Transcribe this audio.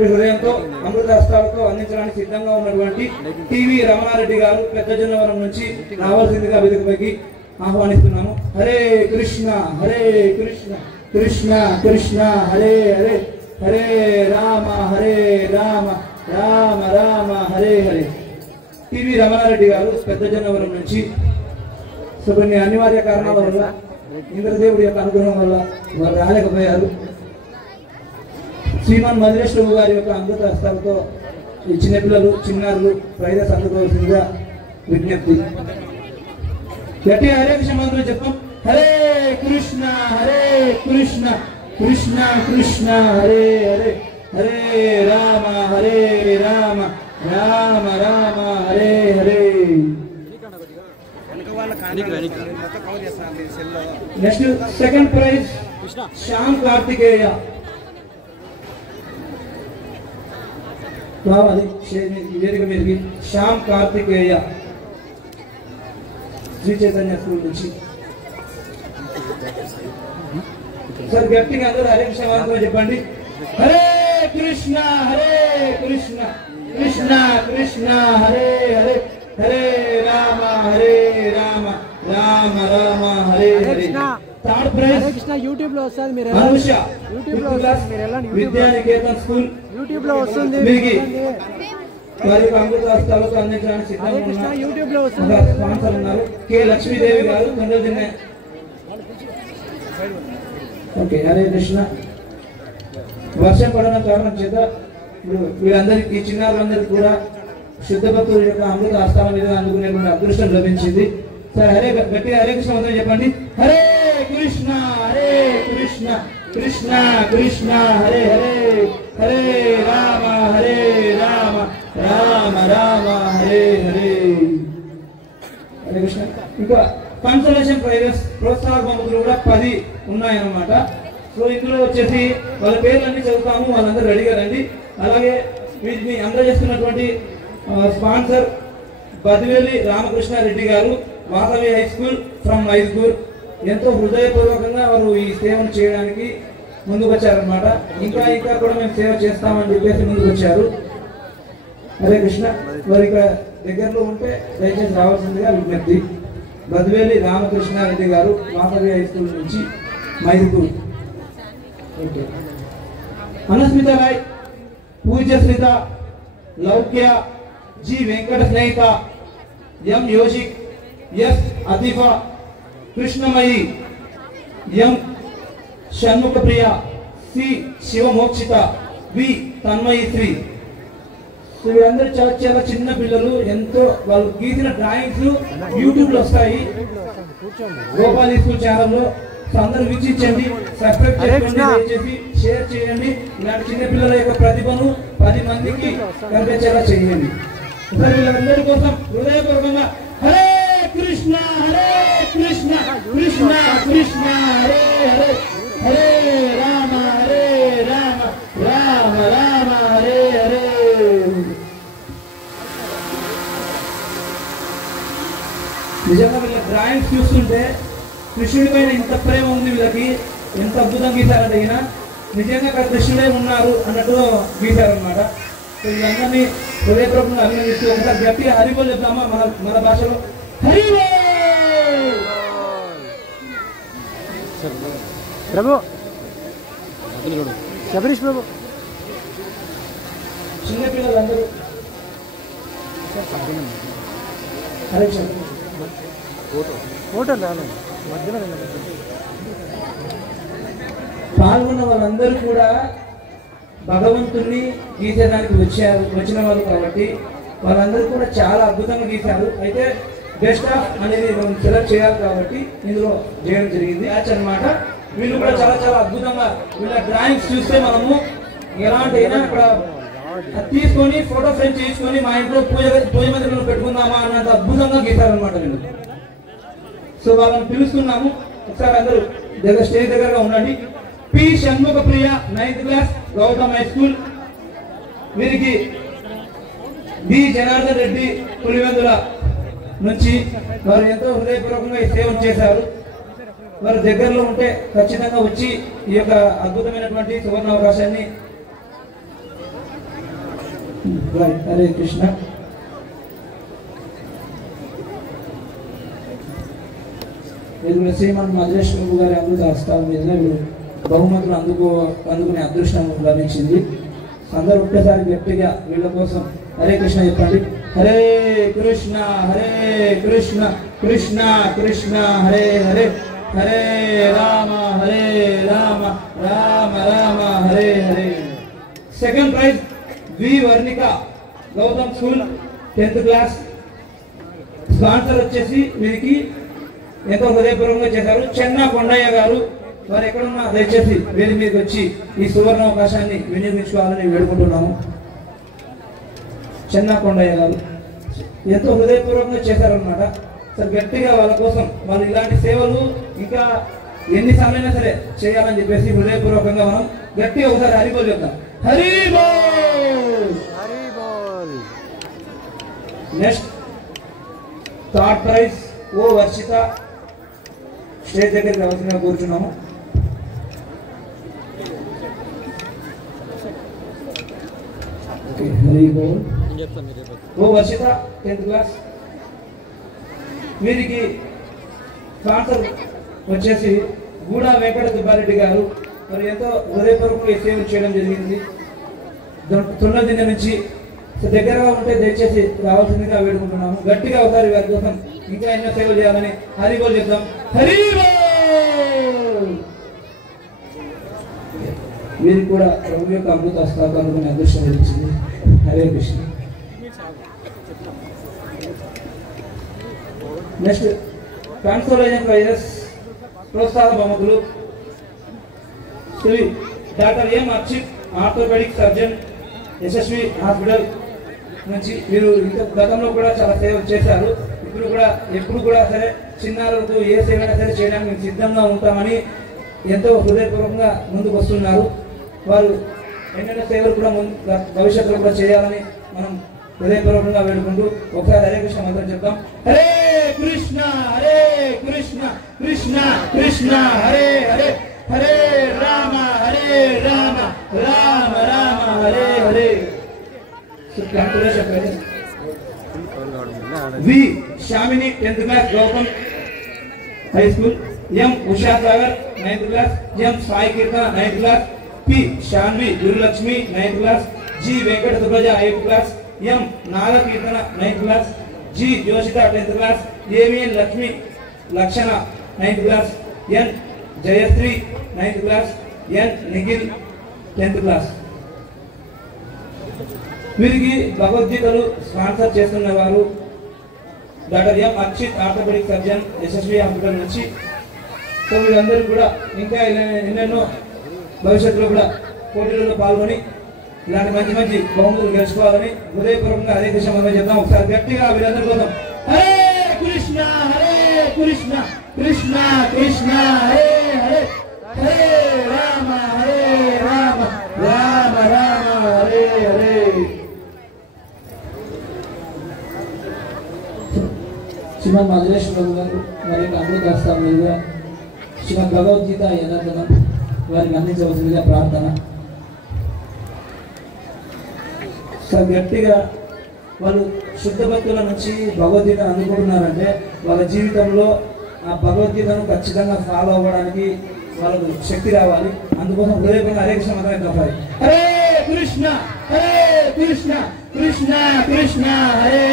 హృదయంతో అమృత హస్తాలతో అందించడానికి సిద్ధంగా ఉన్నటువంటి టీవీ రమణారెడ్డి గారు పెద్ద జనవరం నుంచి రావాల్సిందిగా వేదికపైకి ఆహ్వానిస్తున్నాము. హరే కృష్ణ హరే కృష్ణ కృష్ణ కృష్ణ హరే హరే హరే రామ రామ రామ హరే హరే. టీవీ రమణారెడ్డి గారు పెద్ద జనవరం నుంచి కొన్ని అనివార్య కారణాల వల్ల ఇంద్రదేవుడి యొక్క అనుగ్రహం వల్ల వారు రాలేకపోయారు. శ్రీమాన్ మధురేశ్వర గారి యొక్క అమృత హస్తాలతో ఈ చిన్నపిల్లలు చిన్నారులు ప్రైజెస్ అందుకోవాల్సిందిగా విజ్ఞప్తి. గట్టిగా హరే కృష్ణ మంత్రం చెప్తాం. Hare Krishna Krishna Krishna Hare Hare Hare Rama Rama Rama Hare Hare. Next second prize Shyam Karthikeya. కావాలి వేదిక మీదకి శ్యామ్ కార్తికేయ శ్రీ చైతన్య స్కూల్ నుంచి. సార్ గట్టిగా అందరూ హరే కృష్ణ వారితో చెప్పండి. Hare Krishna Krishna Krishna Hare Hare Hare Rama Rama Rama Hare Hare. Third prize Krishna YouTube లో వస్తుంది. మీరు అనుష యూట్యూబ్ లో వస్తుంది. విద్యానికేతన్ స్కూల్ యూట్యూబ్ లో వస్తుంది. వారి అమృత హస్తాలతో అందించడానికి సిద్ధంగా యూట్యూబ్ లో వస్తుంది. స్పాన్సర్ ఉన్నారు కె లక్ష్మీదేవి గారు తొందరదిన్నే. ఓకే హరే కృష్ణ. వర్షం పడడం కారణం చేత ఇప్పుడు వీళ్ళందరికీ చిన్నారులందరికీ కూడా శుద్ధ భక్తుల యొక్క అమృత హస్తాల మీద అందుకునేటువంటి అదృష్టం లభించింది. సరే హరే గట్టిగా హరే కృష్ణ మంత్రం చెప్పండి. హరే కృష్ణ కృష్ణ కృష్ణ హరే హరే హరే రామ రామ రామ హరే హరే. హరే కృష్ణ. ఇంకా కన్సలేషన్ ప్రైజెస్ ప్రోత్సాహక బహుమతులు కూడా 10 ఉన్నాయన్నమాట. సో ఇందులో వచ్చేసి వాళ్ళ పేర్లన్నీ చదువుతాము, వాళ్ళందరూ రెడీగా రండి. అలాగే వీటిని అందజేస్తున్నటువంటి స్పాన్సర్ బదివేలి రామకృష్ణారెడ్డి గారు, Vasavi high school from Mydukur. ఎంతో హృదయపూర్వకంగా వారు ఈ సేవను చేయడానికి ముందుకు వచ్చారనమాట. ఇంకా కూడా మేము సేవ చేస్తామని చెప్పేసి ముందుకు వచ్చారు. హరే కృష్ణ. వారి ఇక్కడ దగ్గరలో ఉంటే దయచేసి రావాల్సిందిగా విజ్ఞప్తి. బదివేలి రామకృష్ణారెడ్డి గారు, వాసవి హై స్కూల్ నుంచి మైదుకూర్. ఓకే. అనస్మిత రాయ్, పూజ్యశ్రిత, లౌక్య, జి వెంకట స్నేహిత, ఎం యోషిక్, ఎస్ అతిఫా, కృష్ణమయి, ఎం షణ్ముఖ ప్రియ, సి శివమోక్షిత, వి తన్మయి శ్రీ. వీళ్ళందరూ చాలా చిన్న పిల్లలు. ఎంతో వాళ్ళు గీసిన డ్రాయింగ్స్ యూట్యూబ్ లో వస్తాయి, గోపాల్ స్కూల్ ఛానల్లో. అందరూ వీక్షించండి, సబ్స్క్రైబ్ చేసుకోండి, దయచేసి షేర్ చేయండి. ఇలాంటి చిన్న పిల్లల యొక్క ప్రతిభను 10 మందికి కనిపించేలా చేయండి. వీళ్ళందరి కోసం హృదయపూర్వకంగా హరే కృష్ణ కృష్ణ కృష్ణ హరే హరే హరే రామ రామ రామ హరే హరే. నిజంగా వీళ్ళ డ్రాయింగ్స్ చూస్తుంటే కృష్ణుడి పైన ఇంత ప్రేమ ఉంది వీళ్ళకి. ఎంత అద్భుతంగా గీశారంటే ఈయన నిజంగా అక్కడ కృష్ణుడే ఉన్నారు అన్నట్టు గీశారనమాట. వీళ్ళందరినీ హృదయపూర్వకంగా అభినందిస్తూ ఒకసారి గట్టిగా హరిబోల్ చెప్తామా మన భాషలో. ప్రభు శబరీష్ ప్రభు. చిన్నపిల్లలందరూ ఫోటో రాలేదు మధ్యలో. పాల్గొన్న వాళ్ళందరూ కూడా భగవంతుణ్ణి గీసేదానికి వచ్చిన వాళ్ళు కాబట్టి వాళ్ళందరూ కూడా చాలా అద్భుతంగా గీశారు. అయితే బెస్ట్ ఆఫ్ అనేది మనం సెలెక్ట్ చేయాలి కాబట్టి ఇందులో చేయడం జరిగింది. మ్యాచ్ అనమాట. వీళ్ళు కూడా చాలా అద్భుతంగా వీళ్ళ డ్రాయింగ్స్ చూస్తే మనము ఎలాంటి అయినా ఇక్కడ తీసుకొని ఫోటో ఫ్రేమ్ చేసుకొని మా ఇంట్లో పూజ మందిరంలో పెట్టుకుందామా అన్నంత అద్భుతంగా గీశారనమాట వీళ్ళు. సో వాళ్ళని పిలుస్తున్నాము. ఒకసారి అందరూ స్టేజ్ దగ్గరగా ఉండండి. P Shanmukha Priya, 9th class, Gautam high school. వీరికి బి జనార్దన్ రెడ్డి పులివెందుల నుంచి వారు ఎంతో హృదయపూర్వకంగా ఈ సేవను చేశారు. వారు దగ్గరలో ఉంటే ఖచ్చితంగా వచ్చి ఈ యొక్క అద్భుతమైనటువంటి సువర్ణ అవకాశాన్ని రైట్. హరే కృష్ణ. వీళ్ళు శ్రీమాన్ మధురేష్ బాబు గారి అమృత హస్తాల మీద బహుమతులు అందుకునే అదృష్టం లభించింది. అందరూ ఒక్కసారి గట్టిగా వీళ్ళ కోసం హరే కృష్ణ చెప్పండి. Hare Krishna Hare Krishna Krishna Krishna Hare Hare, Hare Rama Rama Rama Hare Hare. Second prize V Varnika Gautam school 10th class. Sponsor వచ్చేసి వీరికి ఎంతో హృదయపూర్వకంగా చేశారు చెన్నా కొండయ్య గారు. వారు ఎక్కడున్నా దయచేసి వేది మీదకి వచ్చి ఈ సువర్ణ అవకాశాన్ని వినియోగించుకోవాలని వేడుకుంటున్నాము. చెన్నా కొండయ్య గారు ఎంతో హృదయపూర్వకంగా చేశారనమాట. సార్ గట్టిగా వాళ్ళ కోసం వాళ్ళు ఇలాంటి సేవలు ఇంకా ఎన్ని సమయమైనా సరే చేయాలని చెప్పేసి హృదయపూర్వకంగా మనం గట్టిగా ఒకసారి హరిబోల్ చెప్తాం. హరి బోల్. నెక్స్ట్ థర్డ్ ప్రైజ్ ఓ వర్షిత స్టేజ్ దగ్గరికి రావాల్సిందిగా కూర్చున్నాము. హరి బోల్. ఓ వర్షిత 10th క్లాస్. వీరికి స్పాన్సర్ వచ్చేసి గూడా వెంకట సుబ్బారెడ్డి గారు. మరి ఎంతో హృదయపూర్వకంగా సేవ చేయడం జరిగింది. తొండదిన నుంచి దగ్గరగా ఉంటే దయచేసి రావాల్సిందిగా వేడుకుంటున్నాము. గట్టిగా ఒకసారి వారి కోసం ఇంకా ఎన్నో సేవలు చేయాలని హరిబోల్ చెప్తాం. హరిబోల్. వీరికి కూడా ప్రభు యొక్క అమృత హస్తాలు అందుకునే అదృష్టం లభించింది. Hare Krishna. Next consolation prizes ప్రోత్సాహ బహుమతులు Shri doctor M Archit orthopedic surgeon Yashasvi hospital నుంచి. వీరు గతంలో కూడా చాలా సేవలు చేశారు. ఎప్పుడు కూడా సరే చిన్నారులకు ఏ సేవైనా సరే చేయడానికి మేము సిద్ధంగా ఉంటామని ఎంతో హృదయపూర్వకంగా ముందుకు వస్తున్నారు. వారు ఎన్నెన్నో సేవలు కూడా భవిష్యత్తులో కూడా చేయాలని మనం హృదయపూర్వకంగా వేడుకుంటూ ఒకసారి హరే కృష్ణ మంత్రం చెప్తాం. Hare Krishna Krishna Krishna Hare Hare, Hare Rama Rama Rama Hare Hare. V Shamini 10th class Gautam high school. M Usha Sagar 9th class. M Sai Keerthana 9th class. P Shanvi Gurulakshmi 9th class. G Venkata Subraja 8th class. M Naga Keerthana 9th class. G Joshitha 10th class. A V N Lakshmi Lakshana 9th class. N Jayashree 9th class. N Nikhil 10th class. వీరికి భగవద్గీతలు sponsor చేస్తున్న వారు doctor M Akshit orthopaedic surgeon Yashasvi hospital నుంచి. So వీళ్ళందరూ కూడా ఇంకా ఎన్నెన్నో భవిష్యత్తులో కూడా పోటీలలో పాల్గొని ఇలాంటి మంచి మంచి బహుమతులు గెలుచుకోవాలని హృదయపూర్వకంగా హరే కృష్ణ మంత్రం చెప్తాం. ఒకసారి గట్టిగా వీళ్ళందరి కోసం హరే కృష్ణ కృష్ణ కృష్ణ హరే హరే, హరే రామ రామ రామ హరే హరే. శ్రీమద్ మధురేష్ బాబు గారు వారి యొక్క అమృత హస్తాల మీదుగా శ్రీమద్ భగవద్గీత యథార్థనం వారికి అందించవలసిందిగా ప్రార్థన. సార్ గట్టిగా వాళ్ళు శుద్ధ భక్తుల నుంచి భగవద్గీతను అందుకుంటున్నారంటే వాళ్ళ జీవితంలో ఆ భగవద్గీతను ఖచ్చితంగా ఫాలో అవ్వడానికి వాళ్ళకు శక్తి రావాలి. అందుకోసం హృదయపూర్వకంగా హరే కృష్ణ మంత్రం చెప్తారు. హరే కృష్ణ కృష్ణ కృష్ణ హరే